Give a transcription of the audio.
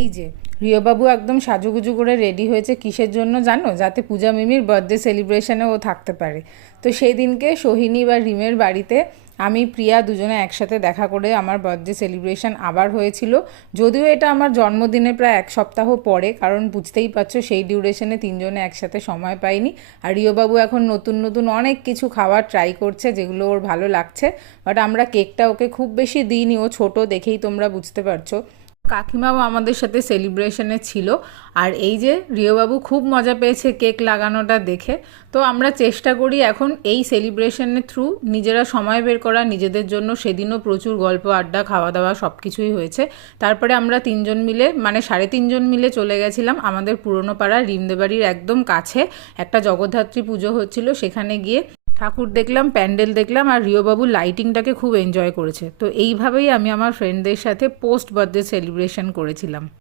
এই যে রিয়বাবু একদম সাজুগুজু করে রেডি হয়েছে কিসের জন্য জানো? যাতে পূজা মিমির বার্থডে সেলিব্রেশনে ও থাকতে পারে। তো সেই দিনকে সোহিনী বা রিমের বাড়িতে আমি প্রিয়া দুজনে একসাথে দেখা করে আমার বার্থডে সেলিব্রেশন আবার হয়েছিল। যদিও এটা আমার জন্মদিনে প্রায় এক সপ্তাহ পরে, কারণ বুঝতেই পারছো সেই ডিউরেশনে তিনজনে একসাথে সময় পাইনি। আর রিয়বাবু এখন নতুন নতুন অনেক কিছু খাবার ট্রাই করছে যেগুলো ওর ভালো লাগছে। বাট আমরা কেকটা ওকে খুব বেশি দিইনি, ও ছোট দেখেই তোমরা বুঝতে পারছো। কাকিমাও আমাদের সাথে সেলিব্রেশনে ছিল। আর এই যে রিয়বাবু খুব মজা পেয়েছে কেক লাগানোটা দেখে। তো আমরা চেষ্টা করি এখন এই সেলিব্রেশনের থ্রু নিজেরা সময় বের করা নিজেদের জন্য। সেদিনও প্রচুর গল্প আড্ডা খাওয়া দাওয়া সব কিছুই হয়েছে। তারপরে আমরা তিনজন মিলে মানে 3.5জন মিলে চলে গেছিলাম আমাদের পুরনো পাড়া রিমদেবাড়ির একদম কাছে একটা জগদ্ধাত্রী পুজো হচ্ছিল, সেখানে গিয়ে ঠাকুর দেখলাম, প্যান্ডেল দেখলাম, আর রিয়বাবু লাইটিংটাকে খুব এনজয় করেছে। তো এইভাবেই আমি আমার ফ্রেন্ডদের সাথে পোস্ট বার্থডে সেলিব্রেশন করেছিলাম।